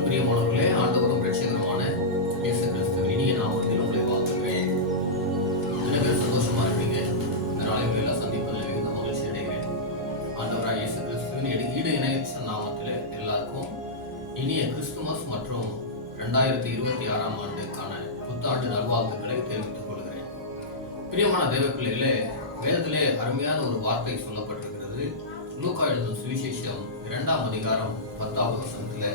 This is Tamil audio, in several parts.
கிறிஸ்துவுக்குள் பிரியமானவர்களே, ஆண்டவரும் இரட்சகருமான இயேசு கிறிஸ்துவின் இனிய நாமத்தில் உங்களை வாழ்த்துகிறேன். நிறைய பேர் சந்தோஷமா இருக்கீங்க. இந்த நாளைகளை எல்லாம் சந்திப்பதில் மிகுந்த மகிழ்ச்சி அடைகிறேன். ஆண்டவராக இயேசு கிறிஸ்துவின் ஈடு இணையற்ற நாமத்தில் எல்லாருக்கும் இனிய கிறிஸ்துமஸ் மற்றும் 2026ஆம் ஆண்டுக்கான புத்தாண்டு நல்வாழ்த்துக்களை தெரிவித்துக் கொள்கிறேன். பிரியமான தேவ பிள்ளைகளே, வேதத்திலே அருமையான ஒரு வார்த்தை சொல்லப்பட்டிருக்கிறது. லூக்கா எழுதும் சுவிசேஷம் 2ஆம் அதிகாரம் 10வது வசனத்துல,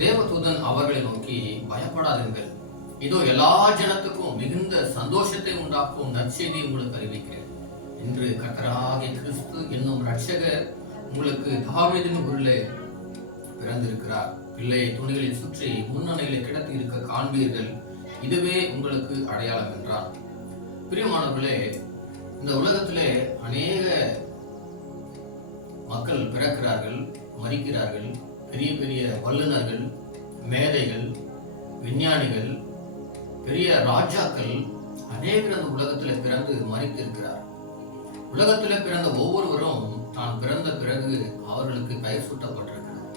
தேவதூதன் அவர்களை நோக்கி, பயப்படாதீர்கள், இதோ எல்லா ஜனத்துக்கும் மிகுந்த சந்தோஷத்தை உண்டாக்கும் நற்செய்தி உங்களுக்கு அறிவிக்கிறேன் என்று கர்த்தராகிய கிறிஸ்து என்னும் இரட்சகர் உங்களுக்கு தாவீதின் ஊரிலே பிறந்திருக்கிறார். பிள்ளையை துணிகளில் சுற்றி முன்னணியிலே கிடத்தி இருக்க காண்பீர்கள், இதுவே உங்களுக்கு அடையாளம் என்றார். பிரியமானவர்களே, இந்த உலகத்திலே அநேக மக்கள் பிறக்கிறார்கள், மரிக்கிறார்கள். பெரிய பெரிய வல்லுநர்கள், மேதைகள், விஞ்ஞானிகள், பெரிய ராஜாக்கள் அநேகர் அந்த உலகத்தில் பிறந்து மரித்திருக்கிறார். உலகத்தில் பிறந்த ஒவ்வொருவரும் தான் பிறந்த பிறகு அவர்களுக்கு பெயர் சூட்டப்பட்டிருக்கிறார்.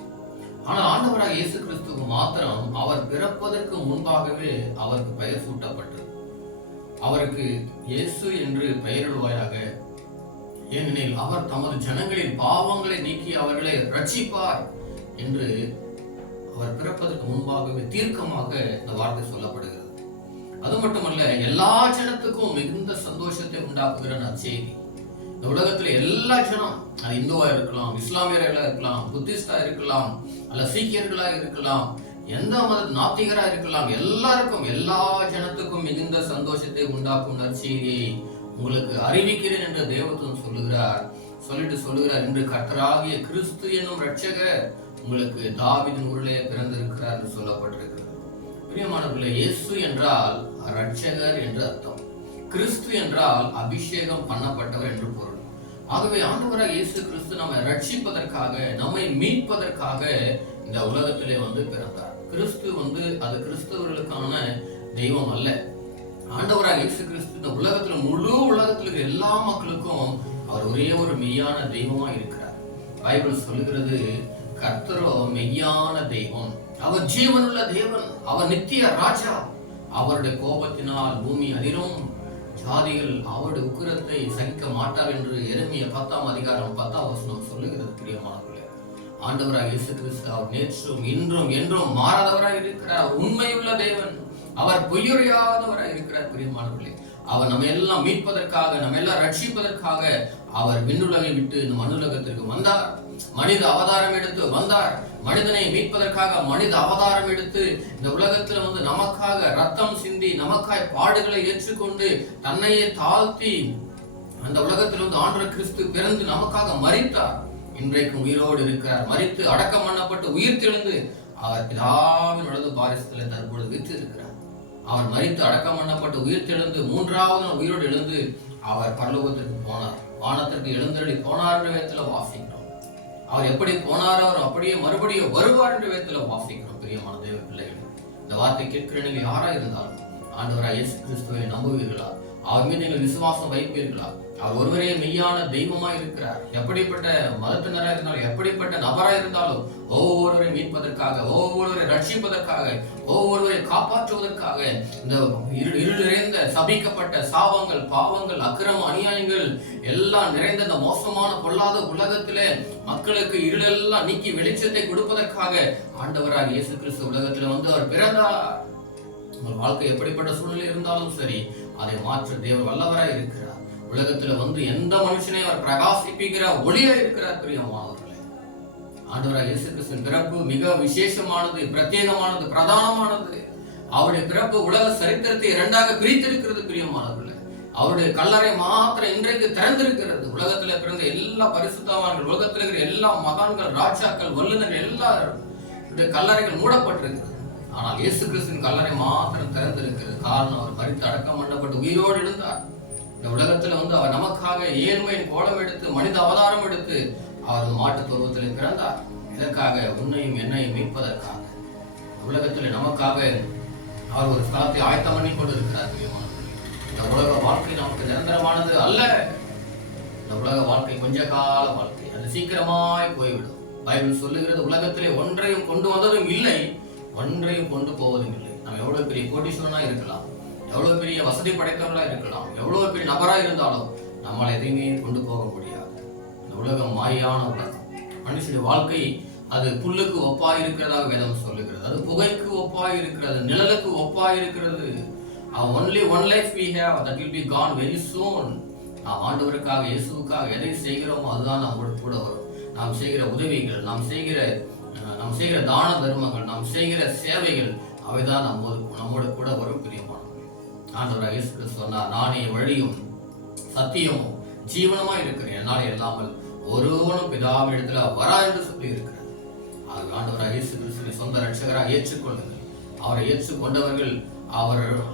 ஆனால் ஆண்டவராக இயேசு கிறிஸ்துவுக்கு மாத்திரம் அவர் பிறப்பதற்கு முன்பாகவே அவருக்கு பெயர் சூட்டப்பட்டது. அவருக்கு இயேசு என்று பெயரிடுவாயாக, ஏனெனில் அவர் தமது ஜனங்களின் பாவங்களை நீக்கி அவர்களை ரட்சிப்பார் என்று அவர் பிறப்பதற்கு முன்பாகவே தீர்க்கமாக இந்த வார்த்தை சொல்லப்படுகிறது. அது மட்டுமல்ல, எல்லா ஜனத்துக்கும் மிகுந்த சந்தோஷத்தை உண்டாக்குகிற நற்செய்தி. இந்த உலகத்துல எல்லா ஜனம், அது இந்துவா இருக்கலாம், இஸ்லாமியர்களா இருக்கலாம், புத்திஸ்டா இருக்கலாம், அல்ல சீக்கியர்களா இருக்கலாம், எந்த மத நாத்திகரா இருக்கலாம், எல்லாருக்கும் எல்லா ஜனத்துக்கும் மிகுந்த சந்தோஷத்தை உண்டாக்கும் நற்செய்தியை உங்களுக்கு அறிவிக்கிறேன் என்று தேவதூதன் சொல்லுகிறார் என்று கர்த்தராகிய கிறிஸ்து என்னும் இரட்சகர் உங்களுக்கு தாவீதின் ஊரிலே பிறந்திருக்கிறார் என்று சொல்லப்பட்டிருக்கிறது. பிரியமானவர்களே, இயேசு என்றால் இரட்சகர் என்று அர்த்தம். கிறிஸ்து என்றால் அபிஷேகம் பண்ணப்பட்டவர் என்று பொருள். ஆகவே ஆண்டவராக இயேசு கிறிஸ்து நம்மை ரட்சிப்பதற்காக, நம்மை மீட்பதற்காக இந்த உலகத்திலே பிறந்தார். கிறிஸ்து அது கிறிஸ்தவர்களுக்கான தெய்வம் அல்ல. ஆண்டவராக இயேசு கிறிஸ்து இந்த உலகத்துல, முழு உலகத்துல இருக்கிற எல்லா மக்களுக்கும் அவர் ஒரே ஒரு மெய்யான தெய்வமா இருக்கிறார். பைபிள் சொல்லுகிறது, கர்த்தரோ மெய்யான தெய்வம், அவர் ஜீவனுள்ள தேவன், அவர் நித்திய ராஜா. அவருடைய கோபத்தினால் பூமி அதிரும், ஜாதிகள் அவருடைய உக்கிரத்தை சகிக்க மாட்டார் என்று எரேமியா 10ஆம் அதிகாரம் 10ஆம் வசனம் சொல்லுகிறது. பிரியமானவர்களே, ஆண்டவராக இயேசு கிறிஸ்து அவர் நேற்றும் இன்றும் என்றும் மாறாதவராக இருக்கிறார். உண்மையுள்ள தேவன், அவர் பொய்யுரையாதவராக இருக்கிறார். பிரியமானவர்களே, அவர் நம்ம எல்லாம் மீட்பதற்காக, நம்ம எல்லாம் ரட்சிப்பதற்காக அவர் விண்ணுலகை விட்டு இந்த மண்ணுலகத்திற்கு வந்தார். மனித அவதாரம் எடுத்து வந்தார். மனிதனை மீட்பதற்காக மனித அவதாரம் எடுத்து இந்த உலகத்துல நமக்காக ரத்தம் சிந்தி, நமக்காய் பாடுகளை ஏற்றுக்கொண்டு, தன்னையே தாழ்த்தி அந்த உலகத்தில் ஆண்டவர் கிறிஸ்து பிறந்து நமக்காக மரித்தார். இன்றைக்கும் உயிரோடு இருக்கிறார். மரித்து அடக்கம் பண்ணப்பட்டு உயிர் தெழுந்து அவர் பிதாவின் வலது பாரிசத்தில் தற்பொழுது விற்றிருக்கிறார். அவர் மரித்து அடக்கம் பண்ணப்பட்டு உயிர் தெழுந்து 3வது உயிரோடு எழுந்து அவர் பரலோகத்திற்கு போனார். வானத்திற்கு எழுந்தருளி போனார் என்ற விதத்தில் வாசிக்கிறோம். அவர் எப்படி போனாரோ அவர் அப்படியே மறுபடியும் வருவார் என்ற விதத்தில் வாசிக்கிறோம். பிரியமான தேவ பிள்ளைகள், இந்த வார்த்தை கேட்கிற நீங்கள் யாரா இருந்தாலும் ஆண்டவராக இயேசு கிறிஸ்துவை நம்புவீர்களா? அவர் மீது நீங்கள் விசுவாசம் வைப்பீர்களா? அவர் ஒருவரே மெய்யான தெய்வமா இருக்கிறார். எப்படிப்பட்ட மதத்தினரா இருந்தாலும், எப்படிப்பட்ட நபரா இருந்தாலும், ஒவ்வொருவரை மீட்பதற்காக, ஒவ்வொருவரை ரட்சிப்பதற்காக, ஒவ்வொருவரை காப்பாற்றுவதற்காக இந்த இருள் நிறைந்த சபிக்கப்பட்ட சாபங்கள், பாவங்கள், அக்கிரம அநியாயங்கள் எல்லாம் நிறைந்த இந்த மோசமான பொல்லாத உலகத்திலே மக்களுக்கு இருளெல்லாம் நீக்கி வெளிச்சத்தை கொடுப்பதற்காக ஆண்டவராக இயேசு கிறிஸ்து உலகத்துல அவர் பிறந்தார். உங்கள் வாழ்க்கை எப்படிப்பட்ட சூழ்நிலை இருந்தாலும் சரி, அதை மாற்ற தேவன் வல்லவராய் இருக்கிறார். உலகத்துல எந்த மனுஷனையும் அவர் பிரகாசிப்பிக்கிற ஒளியா இருக்கிறார். பிரியமானவர்களே, ஆண்டவராக இயேசு கிறிஸ்துவின் பிறப்பு மிக விசேஷமானது, பிரத்யேகமானது, பிரதானமானது. அவருடைய பிறப்பு உலக சரித்திரத்தை 2ஆக பிரித்திருக்கிறது. பிரியமானவர்களே, அவருடைய கல்லறை மாத்திரம் இன்றைக்கு திறந்திருக்கிறது. உலகத்துல பிறந்த எல்லா பரிசுத்தவான்கள், உலகத்தில் இருக்கிற எல்லா மகான்கள், ராஜாக்கள், வல்லுநர்கள் எல்லாருடைய கல்லறைகள் மூடப்பட்டிருக்கிறது. ஆனால் இயேசு கிறிஸ்துவின் கல்லறை மாத்திரம் திறந்திருக்கிறது. காரணம், அவர் மரித்து அடக்கம் பண்ணப்பட்டு உயிரோடு எழுந்தார். இந்த உலகத்துல அவர் நமக்காக ஏழ்மையின் கோலம் எடுத்து, மனித அவதாரம் எடுத்து அவர் மாட்டு தொழுவத்தில் பிறந்தார். இதற்காக, உன்னையும் என்னையும் மீட்பதற்காக. உலகத்துல நமக்காக அவர் ஒரு ஸ்தலத்தை ஆயத்தம் பண்ணி கொண்டிருக்கிறார். இந்த உலக வாழ்க்கை நமக்கு நிரந்தரமானது அல்ல. இந்த உலக வாழ்க்கை கொஞ்ச கால வாழ்க்கை, அது சீக்கிரமாய் போய்விடும். பைபிள் சொல்லுகிறது உலகத்திலே ஒன்றையும் கொண்டு வந்ததும் இல்லை, ஒன்றையும் கொண்டு போவதும் இல்லை. நம்ம எவ்வளவு பெரிய கோடீஸ்வரனா இருக்கலாம், எவ்வளவு பெரிய வசதி படைத்தவர்களா இருக்கலாம், எவ்வளவு பெரிய நபரா இருந்தாலும் நம்மளை எதையுமே கொண்டு போக முடியாது. இந்த உலகம் மாயான உலகம். மனுஷனுடைய வாழ்க்கை அது புல்லுக்கு ஒப்பாய் இருக்கிறதாக வேதம் சொல்லுகிறது. அது புகைக்கு ஒப்பாய் இருக்கிறது, நிழலுக்கு ஒப்பாய் இருக்கிறது. only one life we have, that will be gone very soon. நாம் ஆண்டவருக்காக இயேசுவுக்காக எதை செய்கிறோமோ அதுதான் நம்மோடு கூட வரும். நாம் செய்கிற உதவிகள், நாம் செய்கிற தான தர்மங்கள், நாம் செய்கிற சேவைகள், அவைதான் நம்மோடு கூட வரும். பிரியமானவர்களே, ஆண்டவராக இயேசு கிறிஸ்து சொன்னார், நானே வழியும் சத்தியமும் ஜீவனமா இருக்கிறேன், என்னால் இல்லாமல் ஒருவனும் பிதாவிடத்துல வரா என்று சொல்லி இருக்கிறார். அது ஆண்டவராக இயேசு கிறிஸ்துவை சொந்த ரட்சகராக ஏற்றுக்கொள்ளுங்கள். அவரை ஏற்றுக்கொண்டவர்கள்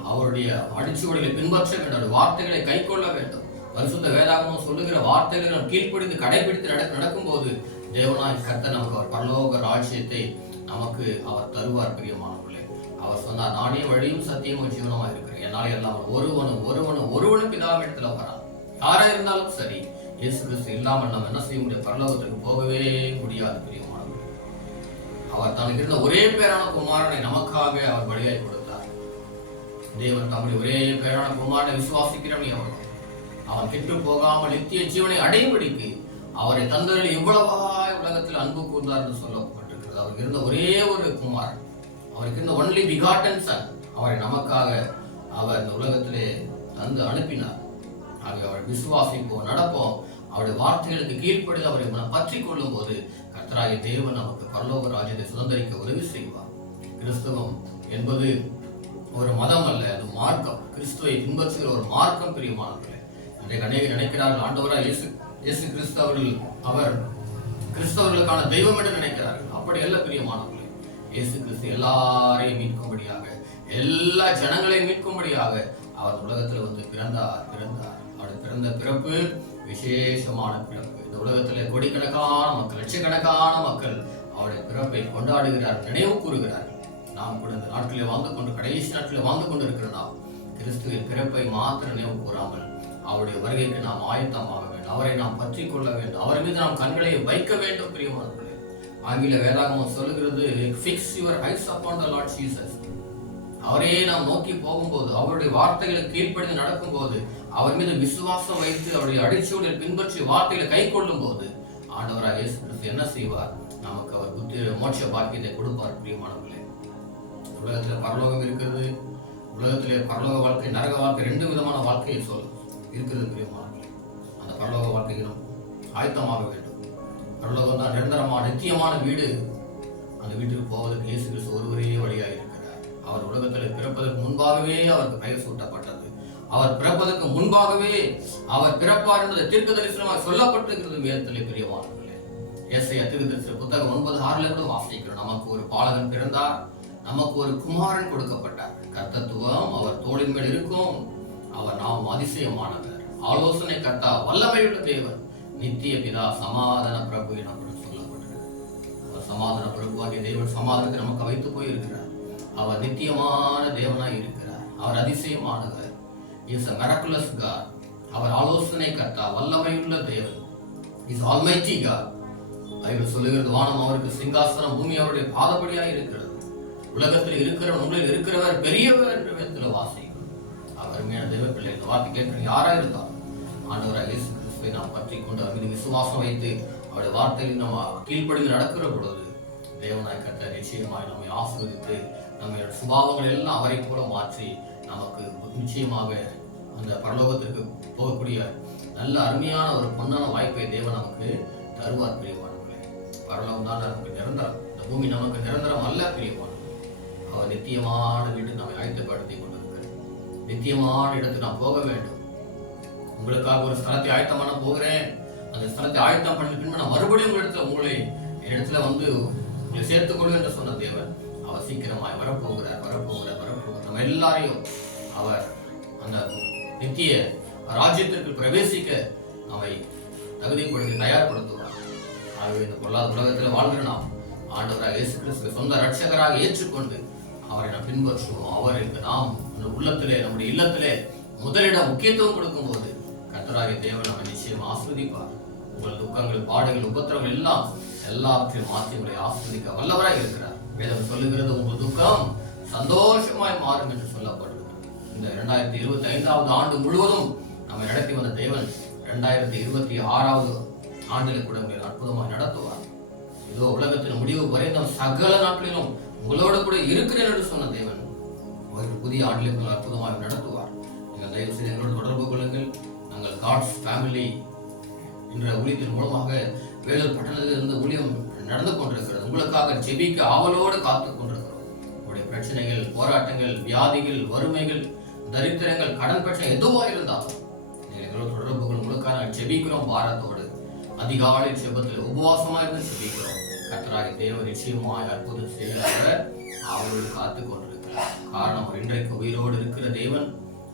அவருடைய அடிச்சுவடிகளை பின்பற்ற வேண்டும், வார்த்தைகளை கை கொள்ள வேண்டும். பரிசுத்த வேதாகமம் சொல்லுகிற வார்த்தைகளை நாம் கீழ்ப்படிந்து கடைபிடித்து நடக்கும் போது தேவனாய் கர்த்தர் நமக்கு அவர் பரலோக ராஜ்யத்தை நமக்கு அவர் தருவார். பிரியமானவர்களே, அவர் சொன்னார், நானே வழியும் சத்தியமும் ஜீவனமா இருக்கிறேன், என்னாலே இல்லாமல் ஒருவனும் பிதாவிடத்துல வரான். யாரா இருந்தாலும் சரி, இயேசு கிறிஸ்து இல்லாமல் நாம் என்ன செய்ய முடியாது, பரலோகத்துக்கு போகவே முடியாது. பிரியமானவர்களே, அவர் தனக்கு இருந்த ஒரே பேரான குமாரனை நமக்காக அவர் பலியாய் கொடுத்தார். தேவன் தம்முடைய ஒரே பேரான குமாரனை விசுவாசிக்கிறவன் அவன் கெட்டு போகாமல் நித்திய ஜீவனை அடையும்படிக்கு அவரை தந்தரில் இவ்வளவாய் உலகத்தில் அன்பு கூர்ந்தார் என்று சொல்லப்பட்டிருக்கிறது. அவருக்கு இருந்த ஒரே ஒரு குமாரன், அவருக்கு இருந்த ஒன்லி பிகாட்டன் சன், அவரை நமக்காக அவர் இந்த உலகத்திலே தந்து அனுப்பினார். ஆகிய அவரை விசுவாசிப்போம், நடப்போம், அவருடைய வார்த்தைகளுக்கு கீழ்ப்படி அவரை பற்றி கொள்ளும் போது கர்த்தராகிய தேவன் நமக்கு பரலோக ராஜ்யத்தை சுதந்திரிக்க உதவி செய்வார். கிறிஸ்தவம் என்பது ஒரு மதம் அல்ல, அது மார்க்கம். கிறிஸ்துவை பின்பற்றுகிற ஒரு மார்க்கம். பிரியமானவர்களே, அன்றைக்கு அநேகர் நினைக்கிறார்கள் ஆண்டவராக இயேசு கிறிஸ்து அவர் கிறிஸ்தவர்களுக்கான தெய்வம் என்று நினைக்கிறார்கள். அப்படி அல்ல பிரியமானவர்களே. இயேசு கிறிஸ்து எல்லாரையும் மீட்கும்படியாக, எல்லா ஜனங்களையும் மீட்கும்படியாக அவர் உலகத்தில் வந்து பிறந்தார். அவர் பிறந்த பிறப்பு விசேஷமான பிறப்பு. இந்த உலகத்தில் கோடிக்கணக்கான மக்கள், லட்சக்கணக்கான மக்கள் அவருடைய பிறப்பை கொண்டாடுகிறார், நினைவு கூறுகிறார்கள். நாம் கூட இந்த நாட்களில் கடைசி நாட்களில் வாழ்ந்து கொண்டு இருக்கிற நாம் கிறிஸ்துவின் பிறப்பை மாத்திர நினைவு கூறாமல் அவருடைய வருகைக்கு நாம் ஆயத்தமாக வேண்டும். அவரை நாம் பற்றி கொள்ள வேண்டும். அவர் மீது நாம் கண்களை வைக்க வேண்டும். பிரியமானவர்களே, ஆங்கில வேதாகமம் சொல்லுகிறது, fix your eyes upon the Lord Jesus. அவரே நாம் நோக்கி போகும்போது, அவருடைய வார்த்தைகளுக்கு கீழ்ப்படிந்து நடக்கும் போது, அவர் மீது விசுவாசம் வைத்து அவருடைய அடிச்சூழல் பின்பற்றி வார்த்தைகளை கை கொள்ளும் போது ஆண்டவராக இயேசு கிறிஸ்து என்ன செய்வார், நமக்கு அவர் புத்தி மோட்ச பாக்கியத்தை கொடுப்பார். பிரியமானவர்களே, உலகத்தில் பரலோகம் இருக்கிறது. உலகத்திலே பரலோக வாழ்க்கை, நரக வாழ்க்கை, 2 விதமான வாழ்க்கையை இருக்கிறது. பிரியமானவர்களே, அந்த பரலோக வாழ்க்கைக்கு நாம் ஆயத்தமாக வேண்டும். பரலோகம் தான் நிரந்தரமான நித்தியமான வீடு. அந்த வீட்டுக்கு போவதற்கு இயேசு கிறிஸ்து ஒருவரே வழியாக இருக்கிறார். அவர் உலகத்தில் பிறப்பதற்கு முன்பாகவே அவருக்கு பெயர் சூட்டப்பட்டது. அவர் பிறப்பதற்கு முன்பாகவே அவர் பிறப்பார் என்பது தீர்க்க தரிசனமாக சொல்லப்பட்டிருக்கிறது வேதத்திலே. பிரியமானவர்களே, ஏசாயா தீர்க்கதரிசன புத்தகம் 9:6 வாசிக்கிறோம். நமக்கு ஒரு பாலகன் பிறந்தார், நமக்கு ஒரு குமாரன் கொடுக்கப்பட்டார், கர்த்தத்துவம் அவர் தோளின் மேல் இருக்கும், அவர் நாம் அதிசயமானவர், ஆலோசனை கர்த்தா, வல்லமையுள்ள தேவன், நித்திய பிதா, சமாதான பிரபு என சொல்லப்பட்டிருக்கிறது. அவர் சமாதான பிரபுவாகிய தேவன் சமாதானத்தை நமக்கு வைத்து போயிருக்கிறார். அவர் நித்தியமான தேவனாய் இருக்கிறார். அவர் அதிசயமானவர். Is a miraculous God. அவர் ஆலோசனை கர்த்தா, வல்லமையுள்ள தேவன், இஸ் ஆல்மைட்டி God. பைபிள் சொல்லுகிறது, வானம் அவருக்கு சிங்காசனம், பூமி அவருடைய பாதப்படியாக இருக்கிறது. உலகத்தில் இருக்கிறவன், உங்களில் இருக்கிறவர் பெரியவர் என்ற விதத்தில் வாசிக்கிறோம். அருமையான தேவ பிள்ளை, இந்த வார்த்தை கேட்கிற யாரா இருந்தாலும் ஆண்டவராக இயேசு கிறிஸ்துவை நாம் பற்றி கொண்டு அவர் மீது விசுவாசம் வைத்து அவருடைய வார்த்தையில் நம்ம கீழ்ப்படிந்து நடக்கிற பொழுது தேவனாய் கர்த்தர் நிச்சயமாய் நம்மை ஆசீர்வதித்து நம்முடைய சுபாவங்கள் எல்லாம் அவரை போல மாற்றி நமக்கு நிச்சயமாக அந்த பரலோகத்திற்கு போகக்கூடிய நல்ல அருமையான ஒரு பொன்னான வாய்ப்பை தேவன் நமக்கு தருவார். பிரியமானவர்களே, பரலோகம் தான் நமக்கு நிரந்தரம். இந்த பூமி நமக்கு நிரந்தரம் அல்ல. பிரியமானவர்களே, அவர் நித்தியமான வீடு நம்மை ஆயத்தப்படுத்தி கொண்டிருக்கிறார். நித்தியமான இடத்துக்கு நான் போக வேண்டும். உங்களுக்காக ஒரு ஸ்தலத்தை ஆயத்தம் பண்ண போகிறேன். அந்த ஸ்தலத்தை ஆயத்தம் பண்ண பின்பு நான் மறுபடியும் உங்களை இடத்துல வந்து உங்களை சேர்த்துக்கொள்ளும் என்று சொன்ன தேவன் அவர் சீக்கிரமாய் வரப்போகிறார். நம்ம எல்லாரையும் அவர் அந்த நித்திய ராஜ்யத்திற்கு பிரவேசிக்க அவை தகுதிப்படுத்தி தயார்படுத்துவார். ஆகவே இந்த பொல்லாத உலகத்தில் வாழ்கிற நாம் ஆண்டவராக இயேசு கிறிஸ்துவை சொந்த ரட்சகராக ஏற்றுக்கொண்டு அவரை நாம் பின்பற்றுவோம். அவருக்கு நாம் உள்ளத்திலே, நம்முடைய இல்லத்திலே முதலிடம் முக்கியத்துவம் கொடுக்கும் போது கர்த்தராகிய தேவன் நம்மை நிச்சயம் ஆஸ்வதிப்பார். உங்கள் துக்கங்கள், பாடுகள், உபத்திரங்கள் எல்லாம் எல்லாவற்றையும் மாற்றி உங்களை ஆஸ்வதிக்க வல்லவராய் இருக்கிறார். வேதம் சொல்லுகிறது, உங்கள் துக்கம் சந்தோஷமாய் மாறும் என்று சொல்லப்படுகிறது. இந்த 2025 ஆண்டு முழுவதும் நம்ம நடத்தி வந்த தேவன் 2026 ஆண்டில் கூட உங்களை அற்புதமாய் நடத்துவார். இதோ உலகத்தின் முடிவு வரை நாம் சகல நாட்களிலும் உங்களோடு கூட இருக்கிறேன் என்று சொன்ன தேவன் ஒரு புதிய ஆண்டில் உங்களை அற்புதமாக நடத்துவார். நீங்கள் தயவு செய்து எங்களோடு தொடர்பு கொள்ளுங்கள். நாங்கள் காட்ஸ் ஃபேமிலி என்ற ஊழியத்தின் மூலமாக வேலூர் பட்டணத்தில் இருந்து ஊழியம் நடந்து கொண்டிருக்கிறது. உங்களுக்காக ஜெபிக்க ஆவலோடு காத்துக் கொண்டிருக்கிறோம். உங்களுடைய பிரச்சனைகள், போராட்டங்கள், வியாதிகள், வறுமைகள், தரித்திரங்கள், கடன் பிரச்சனை எதுவாக இருந்தாலும் நீங்கள் எங்களோடு தொடர்பு கொள்ளும். உங்களுக்காக ஜெபிக்கிறோம். பாரத்தோடு அதிகாலை ஜெபத்தில் உபவாசமாக இருந்து ஜெபிக்கிறோம். கர்த்தராகிய தேவன் நிச்சயமாய் அற்புதம் செய்கிறார். அவரோடு காத்துக் கொண்டிருக்கிறார். காரணம், அவர் இன்றைக்கு உயிரோடு இருக்கிற தேவன்.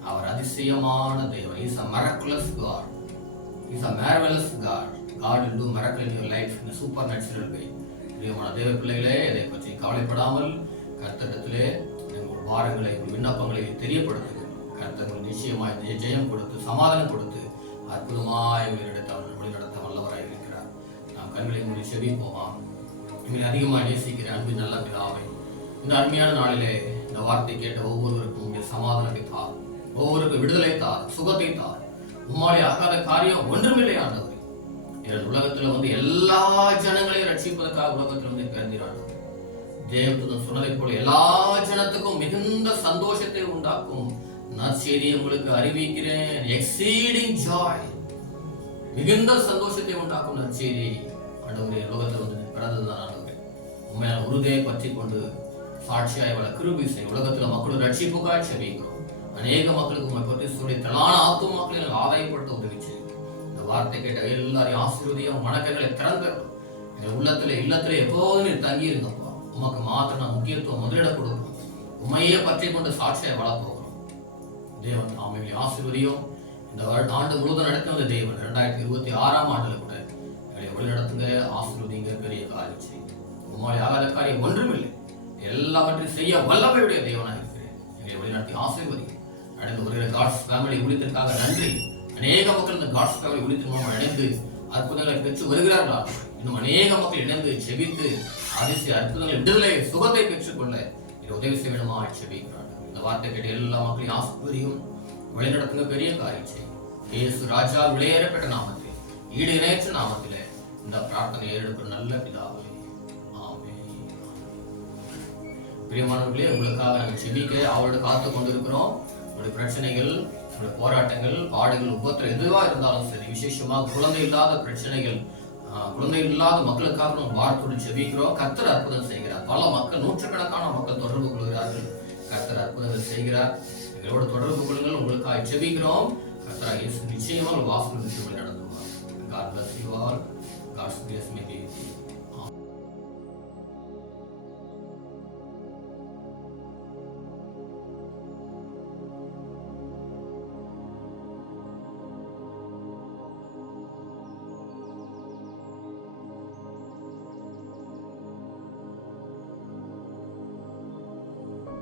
அவர் அதிசயமான தேவன். He is a miraculous God. He is a marvelous God. God will do miracle in your life in a supernatural way. பிரியமான தேவ பிள்ளைகளே, இதை பற்றி கவலைப்படாமல் கர்த்தரிடத்திலே உங்கள் வாரங்களை, விண்ணப்பங்களை தெரியப்படுத்துங்கள். கர்த்தர் நிச்சயமாய் ஜெயம் கொடுத்து, சமாதானம் கொடுத்து, அற்புதமாய் வழிநடத்த வல்லவராய் இருக்கிறார். நாம் கண்களை மூடி செபிப்போமா? எங்களை அதிகமாக நேசிக்கிற அன்பின் நல்ல பிதாவே, இந்த அருமையான நாளிலே இந்த வார்த்தை கேட்ட ஒவ்வொருவருக்கும் உங்கள் சமாதானத்தை தார், ஒவ்வொருவருக்கும் விடுதலை தார், சுகத்தை தார். உம்மாலே ஆகாத காரியம் ஒன்றுமில்லை ஆண்டவரே. என் உலகத்துல எல்லா ஜனங்களையும் ரட்சிப்பதற்காக உலகத்தில் பிறந்திரான். தேவதூதன் சொன்னதை போல எல்லா ஜனத்துக்கும் மிகுந்த சந்தோஷத்தை உண்டாக்கும் நற்செய்தியை உங்களுக்கு அறிவிக்கிறேன். எக்ஸீடிங் ஜாய், மிகுந்த சந்தோஷத்தை உண்டாக்கும் நற்செய்தி ஆண்டவரே உலகத்தில் பிறந்ததுதான். ஆண்டவரே உண்மையான உறுதியை பற்றி கொண்டு சாட்சியாய் வள கிருபை செய். உலகத்துல மக்கள் ரட்சிப்புக்காய் செபிக்கிறோம். அநேக மக்களுக்கு உண்மை பற்றி சொல்லி தலான ஆத்துமாக்களை ஆதாயப்படுத்த உதவி செய்யும். இந்த வார்த்தை கேட்ட எல்லாரையும் ஆசீர்வதியும் மனக்கங்களை திறந்துடும். எங்கள் உள்ளத்துல இல்லத்துல எப்போதும் நீர் தங்கி இருங்கப்பா. உமக்கு மாத்திரம் நான் முக்கியத்துவம் முதலிட கொடுக்கும். உண்மையே பற்றி கொண்டு சாட்சியாய் வளர்ப்போம். தேவன் தாமே ஆசீர்வதியும். இந்த ஆண்டு முழுவதும் நடத்தி வந்த தேவன் 2026 ஆண்டுல கூட எங்களை வழிநடத்துங்க, ஆசீர்வதிங்க, பெரிய காரியம் செய்யுங்க. உம்மாலே ஆகாத காரியம் ஒன்றுமில்லை. எல்லாவற்றையும் செய்ய வல்லமையுடைய தேவனாக இருக்கிறேன். எங்களை வழிநடத்தி ஆசீர்வதிங்க. நடந்து வருகிற காட்ஸ் ஃபேமிலி ஊழியத்திற்காக நன்றி. அநேக மக்கள் இந்த காட்ஸ் ஃபேமிலி ஊழியத்தின் மூலம் இணைந்து அற்புதங்களை பெற்று வருகிறார்களா? இன்னும் அநேக மக்கள் இணைந்து செபித்து அதிசய அற்புதங்களை, விடுதலை, சுகத்தை பெற்றுக்கொள்ள உதவி செய்ய வேண்டுமா செபிக்கிறார்கள். இந்த வார்த்தை கேட்ட எல்லா மக்களையும் ஆசீர்வதியும், வழிநடத்துங்க, பெரிய காரியம் செய்யும். இயேசு ராஜா விளையேறப்பட்ட நாமத்தில், ஈடு இணையற்ற நாமத்திலே இந்த பிரார்த்தனை ஏறெடுக்கிற நல்ல பிதாவே, ஆமென். பிரியமானவர்களே, உங்களுக்காக நாங்கள் செபிக்க அவரோட காத்து கொண்டிருக்கிறோம். உங்களுடைய பிரச்சனைகள், உங்களுடைய போராட்டங்கள், பாடுகள், உபத்திரம் எதுவா இருந்தாலும் சரி, விசேஷமாக குழந்தை இல்லாத பிரச்சனைகள், குழந்தை இல்லாத மக்களுக்காக நம்ம வார்த்தையோடு செபிக்கிறோம். கர்த்தர் அற்புதம் செய்கிறார். பல மக்கள், நூற்றுக்கணக்கான மக்கள் தொடர்பு கொள்கிறார்கள். கர்த்தர் அற்புதங்கள் செய்கிறார். எங்களோட தொடர்பு கொள்ளுங்கள். உங்களுக்காக செபிக்கிறோம். கர்த்தர் இயேசு நிச்சயமாக வாசல் நடந்துவார். God bless you all. God's grace may be with you.